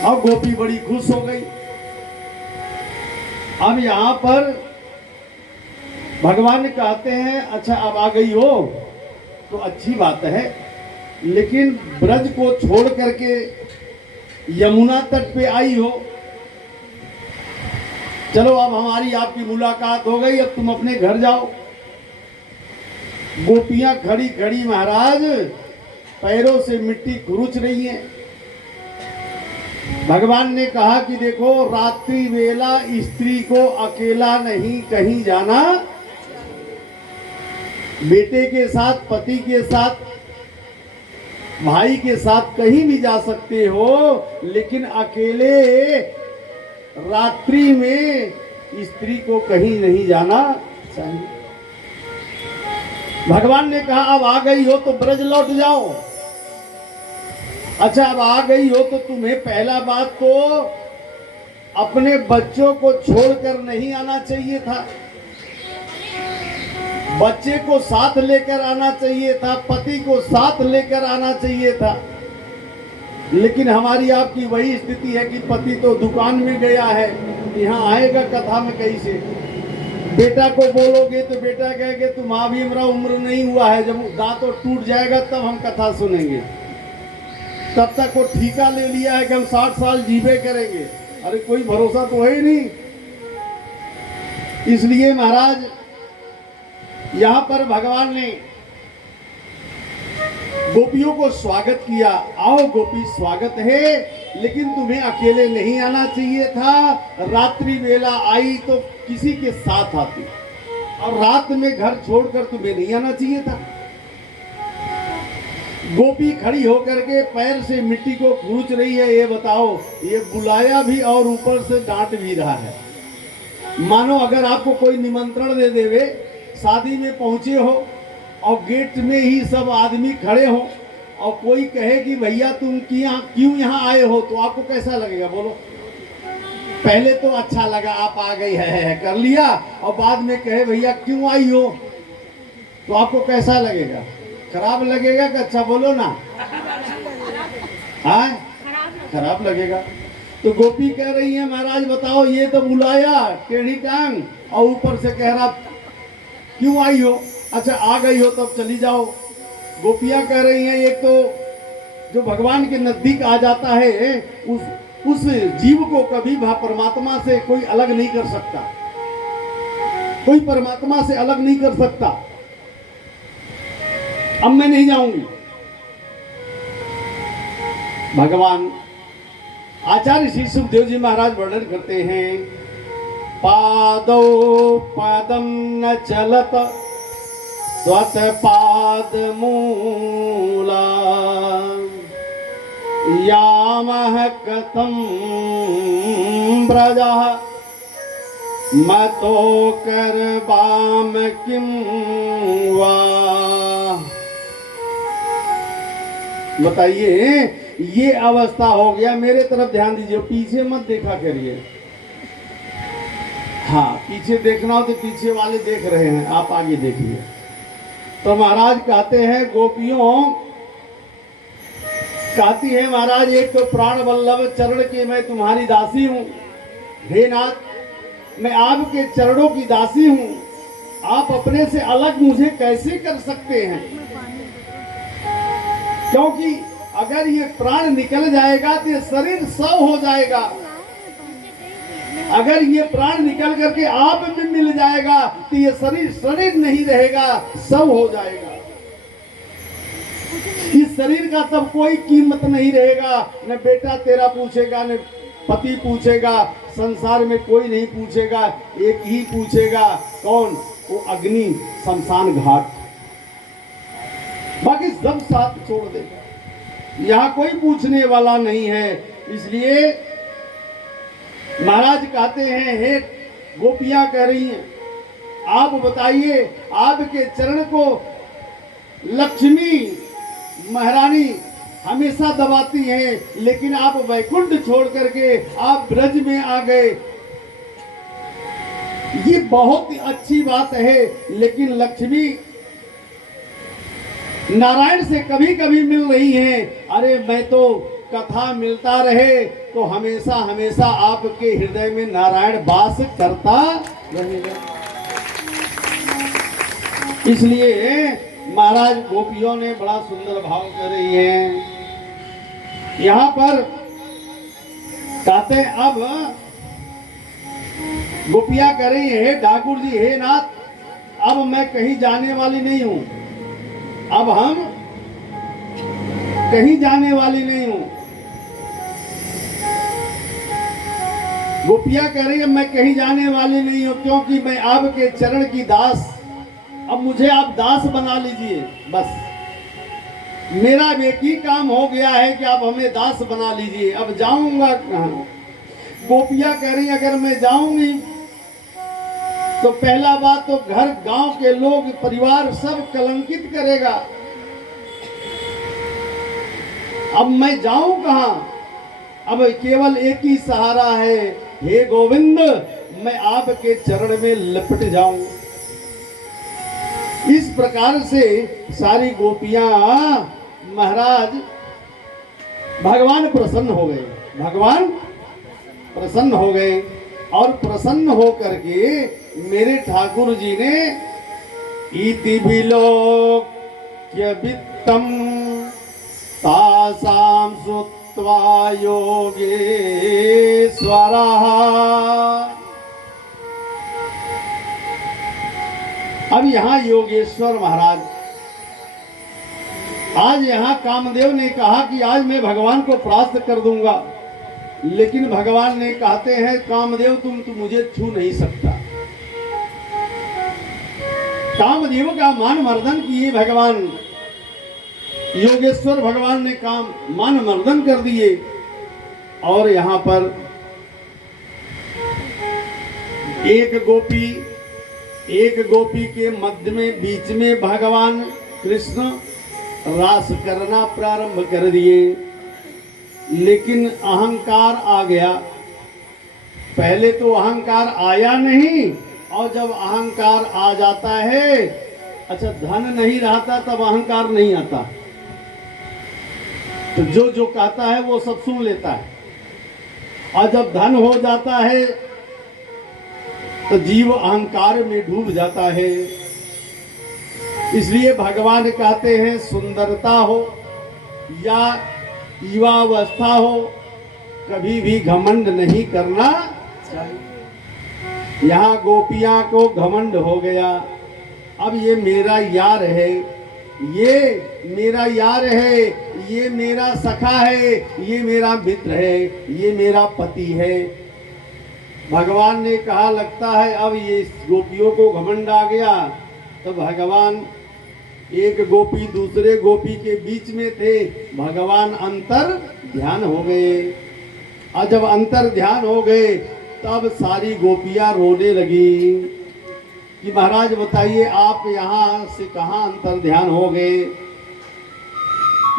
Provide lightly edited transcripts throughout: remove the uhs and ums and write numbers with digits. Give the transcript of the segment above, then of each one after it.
अब गोपी बड़ी खुश हो गई। अब यहां पर भगवान कहते हैं अच्छा अब आ गई हो तो अच्छी बात है, लेकिन ब्रज को छोड़ करके यमुना तट पे आई हो, चलो अब हमारी आपकी मुलाकात हो गई, अब तुम अपने घर जाओ। गोपियां खड़ी खड़ी महाराज पैरों से मिट्टी खुरुच रही हैं। भगवान ने कहा कि देखो रात्रि वेला स्त्री को अकेला नहीं कहीं जाना, बेटे के साथ, पति के साथ, भाई के साथ कहीं भी जा सकते हो, लेकिन अकेले रात्रि में स्त्री को कहीं नहीं जाना चाहिए। भगवान ने कहा अब आ गई हो तो ब्रज लौट जाओ। अच्छा अब आ गई हो तो तुम्हें पहला बात तो अपने बच्चों को छोड़कर नहीं आना चाहिए था, बच्चे को साथ लेकर आना चाहिए था, पति को साथ लेकर आना चाहिए था। लेकिन हमारी आपकी वही स्थिति है कि पति तो दुकान में गया है, यहाँ आएगा कथा में कैसे? बेटा को बोलोगे तो बेटा कहेगा तुम अभी मेरा उम्र नहीं हुआ है, जब दांत टूट जाएगा तब हम कथा सुनेंगे। तब तक वो ठीका ले लिया है कि हम 60 साल जीवे करेंगे। अरे कोई भरोसा तो है ही नहीं। इसलिए महाराज यहां पर भगवान ने गोपियों को स्वागत किया, आओ गोपी स्वागत है, लेकिन तुम्हें अकेले नहीं आना चाहिए था। रात्रि वेला आई तो किसी के साथ आती, और रात में घर छोड़कर तुम्हें नहीं आना चाहिए था। गोपी खड़ी होकर के पैर से मिट्टी को खूंच रही है। ये बताओ, ये बुलाया भी और ऊपर से डांट भी रहा है। मानो अगर आपको कोई निमंत्रण दे देवे, शादी में पहुंचे हो और गेट में ही सब आदमी खड़े हो और कोई कहे कि भैया तुम क्यों यहाँ आए हो, तो आपको कैसा लगेगा बोलो? पहले तो अच्छा लगा आप आ गई है कर लिया, और बाद में कहे भैया क्यों आई हो, तो आपको कैसा लगेगा? खराब लगेगा कि अच्छा? बोलो ना। हाँ खराब लगेगा। तो गोपी कह रही है महाराज बताओ, ये तो बुलाया टेढ़ी टांग और ऊपर से कह रहा क्यों आई हो? अच्छा आ गई हो तब चली जाओ। गोपियां कह रही हैं एक तो जो भगवान के नजदीक आ जाता है उस जीव को कभी परमात्मा से कोई अलग नहीं कर सकता, कोई परमात्मा से अलग नहीं कर सकता। अब मैं नहीं जाऊंगी। भगवान आचार्य श्री सुखदेव जी महाराज वर्णन करते हैं, पादौ पादम न चलत स्वत पाद मूला यामह कथम ब्रजः मतो करवाम किम वा। बताइए ये अवस्था हो गया। मेरे तरफ ध्यान दीजिए, पीछे मत देखा करिए। हाँ पीछे देखना हो तो पीछे वाले देख रहे हैं, आप आगे देखिए। तो महाराज कहते हैं, गोपियों कहती है महाराज एक तो प्राण वल्लभ चरण के मैं तुम्हारी दासी हूँ, हे नाथ मैं आपके चरणों की दासी हूँ, आप अपने से अलग मुझे कैसे कर सकते हैं? क्योंकि अगर ये प्राण निकल जाएगा तो ये शरीर सव हो जाएगा, अगर ये प्राण निकल करके आप में मिल जाएगा तो ये शरीर नहीं रहेगा, सब हो जाएगा। इस शरीर का तब कोई कीमत नहीं रहेगा, न बेटा तेरा पूछेगा, न पति पूछेगा, संसार में कोई नहीं पूछेगा, एक ही पूछेगा। कौन? वो अग्नि शमशान घाट, बाकी सब साथ छोड़ देगा। यहाँ कोई पूछने वाला नहीं है। इसलिए महाराज कहते हैं, हे गोपियां कह रही हैं आप बताइए, आपके चरण को लक्ष्मी महारानी हमेशा दबाती हैं, लेकिन आप वैकुंठ छोड़ करके आप ब्रज में आ गए, ये बहुत ही अच्छी बात है। लेकिन लक्ष्मी नारायण से कभी कभी मिल रही हैं। अरे मैं तो कथा मिलता रहे तो हमेशा हमेशा आपके हृदय में नारायण वास करता रहेगा। इसलिए महाराज गोपियों ने बड़ा सुंदर भाव कर रही है। यहाँ पर कहते हैं, अब गोपियां कर रही है, ठाकुर जी हे नाथ, अब मैं कहीं जाने वाली नहीं हूं, अब हम कहीं जाने वाली नहीं हूं। गोपियां कह रही है मैं कहीं जाने वाली नहीं हूं, क्योंकि मैं आपके चरण की दास, अब मुझे आप दास बना लीजिए, बस मेरा एक ही काम हो गया है कि आप हमें दास बना लीजिए, अब जाऊंगा कहां। गोपियां कह रही अगर मैं जाऊंगी तो पहला बात तो घर गांव के लोग परिवार सब कलंकित करेगा, अब मैं जाऊं कहां, अब केवल एक ही सहारा है, हे गोविंद मैं आपके चरण में लपट जाऊं। इस प्रकार से सारी गोपियां महाराज भगवान प्रसन्न हो गए, भगवान प्रसन्न हो गए, और प्रसन्न हो करके मेरे ठाकुर जी ने इति विलोक्य वित्तम तासाम सुत्वा योगेश्वरः। अब यहाँ योगेश्वर महाराज, आज यहाँ कामदेव ने कहा कि आज मैं भगवान को प्राप्त कर दूंगा, लेकिन भगवान ने कहते हैं कामदेव तुम मुझे छू नहीं सकता। कामदेव का मान मर्दन किए भगवान, योगेश्वर भगवान ने काम मान मर्दन कर दिए। और यहाँ पर एक गोपी के मध्य में बीच में भगवान कृष्ण रास करना प्रारंभ कर दिए, लेकिन अहंकार आ गया। पहले तो अहंकार आया नहीं, और जब अहंकार आ जाता है, अच्छा धन नहीं रहता तब अहंकार नहीं आता, तो जो कहता है वो सब सुन लेता है, और जब धन हो जाता है तो जीव अहंकार में डूब जाता है। इसलिए भगवान कहते हैं सुंदरता हो या युवावस्था हो, कभी भी घमंड नहीं करना चाहिए। यहाँ गोपियां को घमंड हो गया, अब ये मेरा यार है, ये मेरा यार है, ये मेरा सखा है, ये मेरा मित्र है, ये मेरा पति है। भगवान ने कहा लगता है अब ये गोपियों को घमंड आ गया, तो भगवान एक गोपी दूसरे गोपी के बीच में थे, भगवान अंतर ध्यान हो गए, और जब अंतर ध्यान हो गए तब सारी गोपियां रोने लगी कि महाराज बताइए आप यहाँ से कहाँ अंतर ध्यान हो गए।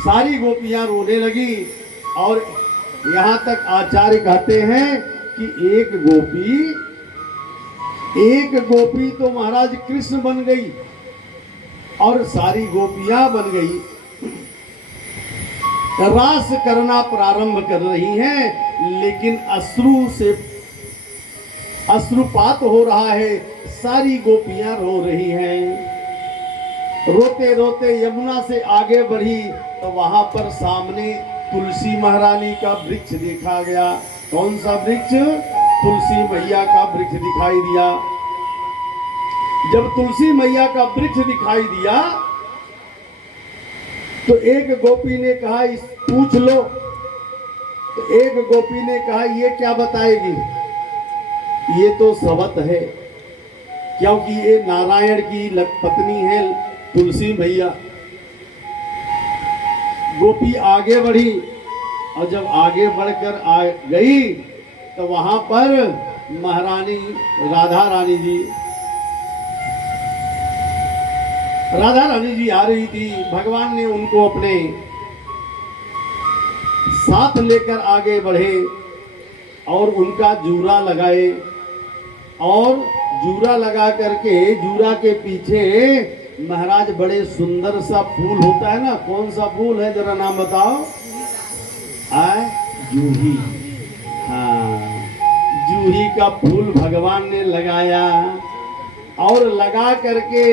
सारी गोपियां रोने लगी, और यहाँ तक आचार्य कहते हैं कि एक गोपी तो महाराज कृष्ण बन गई और सारी गोपियां बन गई, रास करना प्रारंभ कर रही हैं, लेकिन अश्रुपात हो रहा है, सारी गोपियां रो रही हैं। रोते रोते यमुना से आगे बढ़ी तो वहां पर सामने तुलसी महारानी का वृक्ष देखा गया। कौन सा वृक्ष? तुलसी मैया का वृक्ष दिखाई दिया। जब तुलसी मैया का वृक्ष दिखाई दिया तो एक गोपी ने कहा इस पूछ लो, तो एक गोपी ने कहा ये क्या बताएगी, ये तो सवत है, क्योंकि ये नारायण की पत्नी है तुलसी मैया। गोपी आगे बढ़ी, और जब आगे बढ़कर आ गई तो वहां पर महारानी राधा रानी जी आ रही थी। भगवान ने उनको अपने साथ लेकर आगे बढ़े और उनका जूरा लगाए, और जूरा लगा करके जूरा के पीछे महाराज बड़े सुंदर सा फूल होता है ना, कौन सा फूल है जरा नाम बताओ? आए जूही, हाँ जूही का फूल भगवान ने लगाया और लगा करके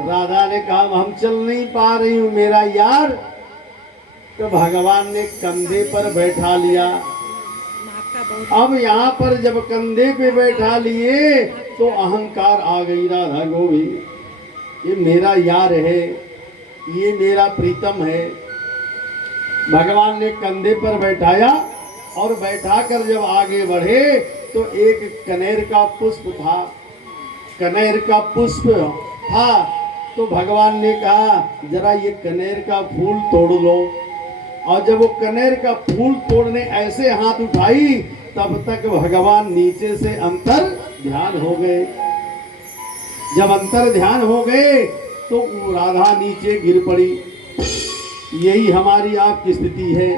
राधा ने कहा हम चल नहीं पा रही हूँ मेरा यार, तो भगवान ने कंधे पर बैठा लिया। अब यहाँ पर जब कंधे पे बैठा लिए तो अहंकार आ गई राधा को भी, ये मेरा यार है, ये मेरा प्रीतम है। भगवान ने कंधे पर बैठाया और बैठाकर जब आगे बढ़े तो एक कनेर का पुष्प था, कनेर का पुष्प था, तो भगवान ने कहा जरा ये कनेर का फूल तोड़ लो। और जब वो कनेर का फूल तोड़ने ऐसे हाथ उठाई तब तक भगवान नीचे से अंतर ध्यान हो गए। जब अंतर ध्यान हो गए तो राधा नीचे गिर पड़ी। यही हमारी आपकी स्थिति है।